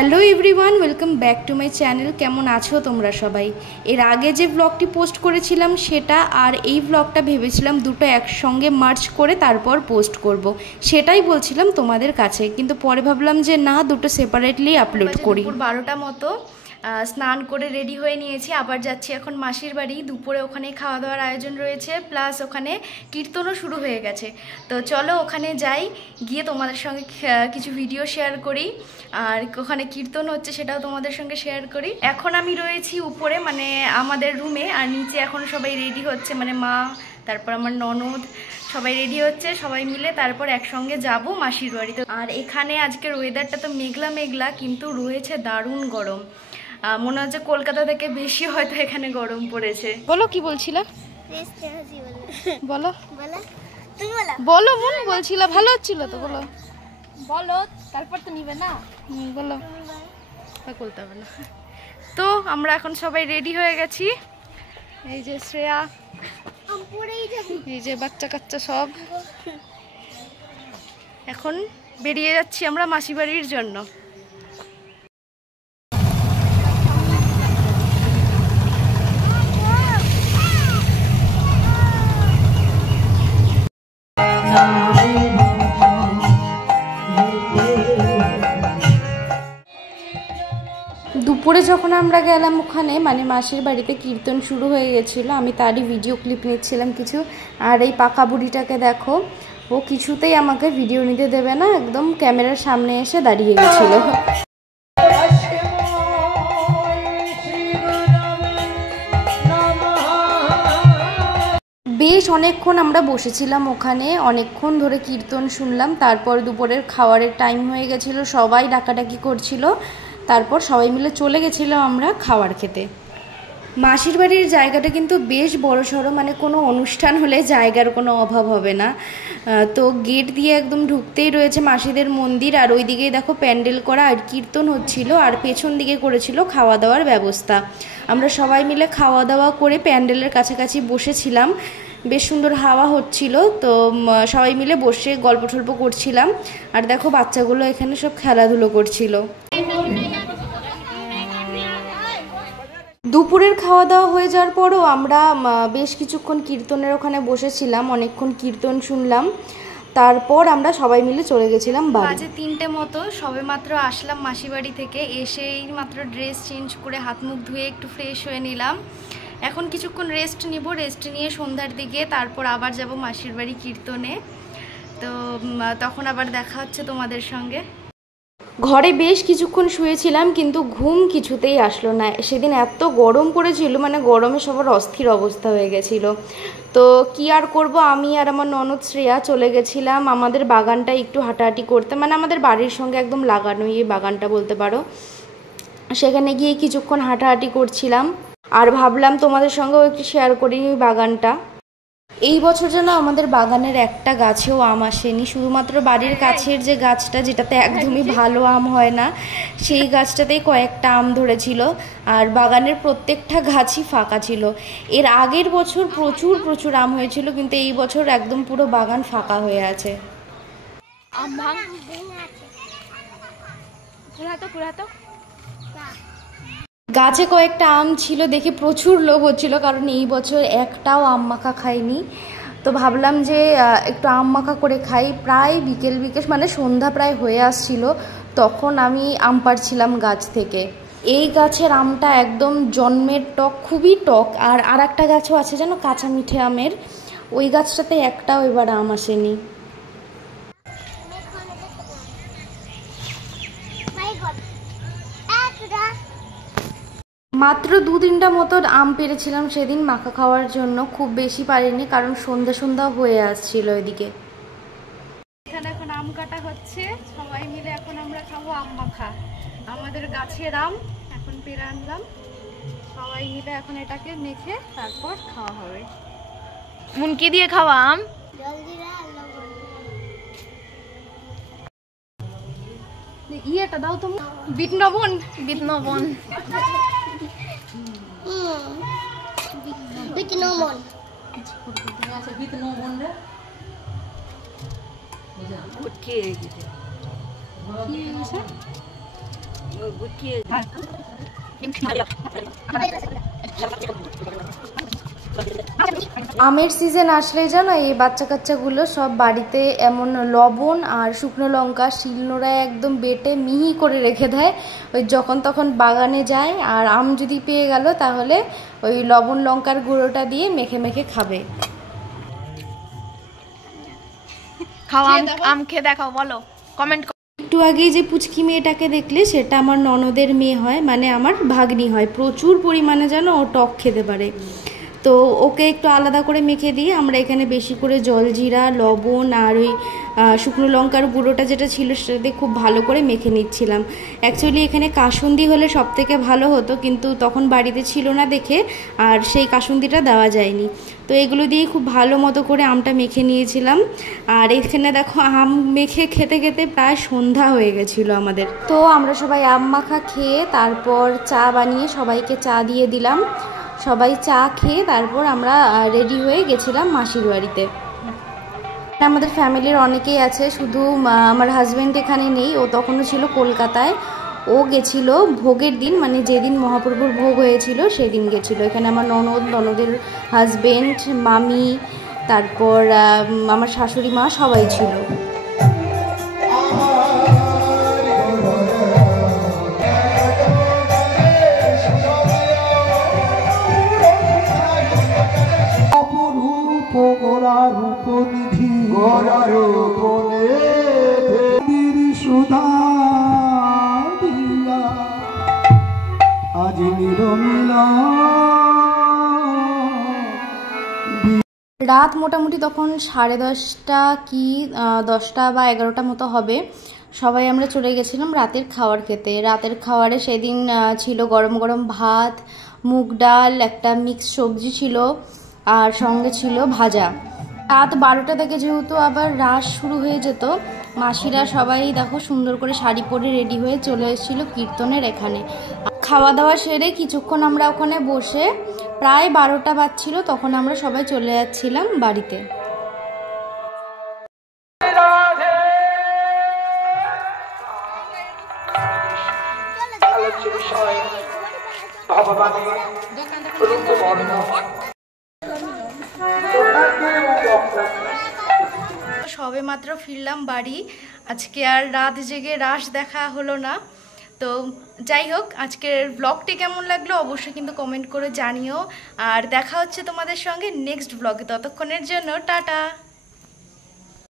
Hello everyone, welcome back to my channel. কেমন আছো তোমরা সবাই? এর আগে যে ব্লগটি পোস্ট করেছিলাম সেটা আর এই ব্লগটা ভেবেছিলাম দুটো একসঙ্গে মার্চ করে তারপর পোস্ট করব, সেটাই বলছিলাম তোমাদের কাছে, কিন্তু পরে ভাবলাম যে না, দুটো সেপারেটলি আপলোড করি। 12টা মতো স্নান করে রেডি হয়ে নিয়েছি, আবার যাচ্ছি এখন মাসির বাড়ি। দুপুরে ওখানে খাওয়া দাওয়ার আয়োজন রয়েছে, প্লাস ওখানে কীর্তনও শুরু হয়ে গেছে। তো চলো ওখানে যাই, গিয়ে তোমাদের সঙ্গে কিছু ভিডিও শেয়ার করি, আর ওখানে কীর্তন হচ্ছে সেটাও তোমাদের সঙ্গে শেয়ার করি। এখন আমি রয়েছি উপরে, মানে আমাদের রুমে, আর নিচে এখন সবাই রেডি হচ্ছে, মানে মা, তারপর আমার ননদ, সবাই রেডি হচ্ছে, সবাই মিলে তারপর একসঙ্গে যাব মাসির বাড়িতে। আর এখানে আজকের ওয়েদারটা তো মেঘলা মেঘলা, কিন্তু রয়েছে দারুণ গরম। মনে হচ্ছে কলকাতা থেকে বেশি হয়তো এখানে গরম পড়েছে। বলো কি বলছিলা? বলো বলো মন বলছিলা, ভালো হচ্ছিল তো, বলো বলো, তারপর তো নিবে না। বলো, বলতে হবে না। তো আমরা এখন সবাই রেডি হয়ে গেছি, এই যে শ্রেয়া, এই যে বাচ্চা কাচ্চা সব, এখন বেরিয়ে যাচ্ছি আমরা মাসি বাড়ির জন্য। দুপুরে যখন আমরা গেলাম ওখানে, মানে মাসির বাড়িতে, কীর্তন শুরু হয়ে গেছিলো, আমি তারই ভিডিও ক্লিপ নিচ্ছিলাম কিছু। আর এই পাকা বুড়িটাকে দেখো, ও কিছুতেই আমাকে ভিডিও নিতে দেবে না, একদম ক্যামেরার সামনে এসে দাঁড়িয়ে গেছিল। বেশ অনেকক্ষণ আমরা বসেছিলাম ওখানে, অনেকক্ষণ ধরে কীর্তন শুনলাম। তারপর দুপুরের খাওয়ারের টাইম হয়ে গেছিলো, সবাই ডাকাডাকি করছিল, তারপর সবাই মিলে চলে গেছিলাম আমরা খাবার খেতে। মাসির বাড়ির জায়গাটা কিন্তু বেশ বড়সড়, মানে কোনো অনুষ্ঠান হলে জায়গার কোনো অভাব হবে না। তো গেট দিয়ে একদম ঢুকতেই রয়েছে মাসিদের মন্দির, আর ওই দিকেই দেখো প্যান্ডেল করা, আর কীর্তন হচ্ছিল, আর পেছন দিকে করেছিল খাওয়া দাওয়ার ব্যবস্থা। আমরা সবাই মিলে খাওয়া দাওয়া করে প্যান্ডেলের কাছাকাছি বসেছিলাম, বেশ সুন্দর হাওয়া হচ্ছিল, তো সবাই মিলে বসে গল্প টল্প করছিলাম। আর দেখো বাচ্চাগুলো এখানে সব খেলাধুলো করছিল। দুপুরের খাওয়া দাওয়া হয়ে যাওয়ার পরও আমরা বেশ কিছুক্ষণ কীর্তনের ওখানে বসেছিলাম, অনেকক্ষণ কীর্তন শুনলাম। তারপর আমরা সবাই মিলে চলে গেছিলাম বাড়ি। বাজে 3টে মতো, সবে মাত্র আসলাম মাসি বাড়ি থেকে, এসেই মাত্র ড্রেস চেঞ্জ করে হাত মুখ ধুয়ে একটু ফ্রেশ হয়ে নিলাম। এখন কিছুক্ষণ রেস্ট নিব, রেস্ট নিয়ে সন্ধ্যার দিকে তারপর আবার যাব মাসির বাড়ি কীর্তনে। তো তখন আবার দেখা হচ্ছে তোমাদের সঙ্গে। ঘরে বেশ কিছুক্ষণ শুয়েছিলাম, কিন্তু ঘুম কিছুতেই আসলো না। সেদিন এত গরম পড়েছিল, মানে গরমে সবার অস্থির অবস্থা হয়ে গেছিল। তো কি আর করব, আমি আর আমার ননদ শ্রেয়া চলে গেছিলাম আমাদের বাগানটা একটু হাঁটাহাঁটি করতে, মানে আমাদের বাড়ির সঙ্গে একদম লাগানো এই বাগানটা বলতে পারো। সেখানে গিয়ে কিছুক্ষণ হাঁটাহাঁটি করছিলাম, আর ভাবলাম তোমাদের সঙ্গেও একটু শেয়ার করি ওই বাগানটা। এই বছর যেন আমাদের বাগানের একটা গাছেও আম আসেনি, শুধুমাত্র বাড়ির কাছের যে গাছটা, যেটাতে একদমই ভালো আম হয় না, সেই গাছটাতেই কয়েকটা আম ধরেছিল, আর বাগানের প্রত্যেকটা গাছই ফাঁকা ছিল। এর আগের বছর প্রচুর প্রচুর আম হয়েছিল, কিন্তু এই বছর একদম পুরো বাগান ফাঁকা হয়ে আছে। গাছে কয়েকটা আম ছিল দেখে প্রচুর লোভ হচ্ছিল, কারণ এই বছর একটাও আম মাখা খাইনি। তো ভাবলাম যে একটু আম মাখা করে খাই। প্রায় বিকেল মানে সন্ধ্যা প্রায় হয়ে আসছিল, তখন আমি আম পাড়ছিলাম গাছ থেকে। এই গাছের আমটা একদম জন্মের টক, খুবই টক। আর একটা গাছও আছে যেন কাঁচা মিঠে আমের, ওই গাছটাতে একটাও এবার আম আসেনি। মাত্র 2-3টা মতো আম পেরেছিলাম সেদিন মাখা খাওয়ার জন্য, খুব বেশি পারিনি, কারণ সন্ধ্যা হয়ে আসছিল এদিকে। এখানে এখন আম কাটা হচ্ছে, সবাই মিলে এখন আমরা খাবো আম মাখা। আমাদের গাছের আম এখন পেরে আনলাম, সবাই মিলে এখন এটাকে মেখে তারপর খাওয়া হবে। মুনকি দিয়ে খাওয়া আম, ইয়েটা দাও তুমি, বিট লবণ। আমের সিজন আসলেই জানো এই বাচ্চা কাচ্চাগুলো সব বাড়িতে এমন লবণ আর শুকনো লঙ্কা শিলনোড়ায় একদম বেটে মিহি করে রেখে দেয়। ওই যখন তখন বাগানে যায় আর আম যদি পেয়ে গেল তাহলে ওই লবণ লঙ্কার গুঁড়োটা দিয়ে মেখে মেখে খাবে। খাও আম খেয়ে দেখাও, বলো কমেন্ট। একটু আগেই যে পুচকি মেয়েটাকে দেখলে সেটা আমার ননদের মেয়ে হয়, মানে আমার ভাগ্নি হয়। প্রচুর পরিমাণে যেন ও টক খেতে পারে, তো ওকে একটু আলাদা করে মেখে দিয়ে আমরা এখানে বেশি করে জলজিরা লবণ আর ওই শুকনো লঙ্কার গুঁড়োটা যেটা ছিল সেটাতে খুব ভালো করে মেখে নিচ্ছিলাম। অ্যাকচুয়ালি এখানে কাসুন্দি হলে সব থেকে ভালো হতো, কিন্তু তখন বাড়িতে ছিল না দেখে আর সেই কাসুন্দিটা দেওয়া যায়নি। তো এগুলো দিয়ে খুব ভালো মতো করে আমটা মেখে নিয়েছিলাম। আর এখানে দেখো আম মেখে খেতে খেতে প্রায় সন্ধ্যা হয়ে গেছিলো আমাদের। তো আমরা সবাই আম মাখা খেয়ে তারপর চা বানিয়ে সবাইকে চা দিয়ে দিলাম। সবাই চা খেয়ে তারপর আমরা রেডি হয়ে গেছিলাম মাসির বাড়িতে। আমাদের ফ্যামিলির অনেকেই আছে, শুধু আমার হাজব্যান্ড এখানে নেই, ও তখনও ছিল কলকাতায়। ও গেছিল ভোগের দিন, মানে যেদিন মহাপ্রভুর ভোগ হয়েছিল সেদিন গেছিলো। এখানে আমার ননদের হাজব্যান্ড, মামি, তারপর আমার শাশুড়ি মা সবাই ছিল। রাত মোটামুটি তখন 10:30 কি 10টা বা 11টা মতো হবে। সবাই আমরা চলে গেছিলাম রাতের খাবার খেতে। রাতের খাবারে সেদিন ছিল গরম গরম ভাত, মুগ ডাল, একটা মিক্স সবজি ছিল আর সঙ্গে ছিল ভাজা। রাত 12টা থেকে যেহেতু আবার রাস শুরু হয়ে যেত, মাসিরা সবাই দেখো সুন্দর করে শাড়ি পরে রেডি হয়ে চলে এসেছিলো কীর্তনের এখানে। খাওয়া দাওয়া সেরে কিছুক্ষণ আমরা ওখানে বসে প্রায় 12টা বাজছিল, তখন আমরা সবাই চলে যাচ্ছিলাম বাড়িতে। সবে মাত্র ফিরলাম বাড়ি, আজকে আর রাত জেগে রাস দেখা হলো না। তো যাই হোক, আজকের ব্লগটি কেমন লাগলো অবশ্যই কিন্তু কমেন্ট করে জানিও। আর দেখা হচ্ছে তোমাদের সঙ্গে নেক্সট ব্লগে, ততক্ষণের জন্য টাটা।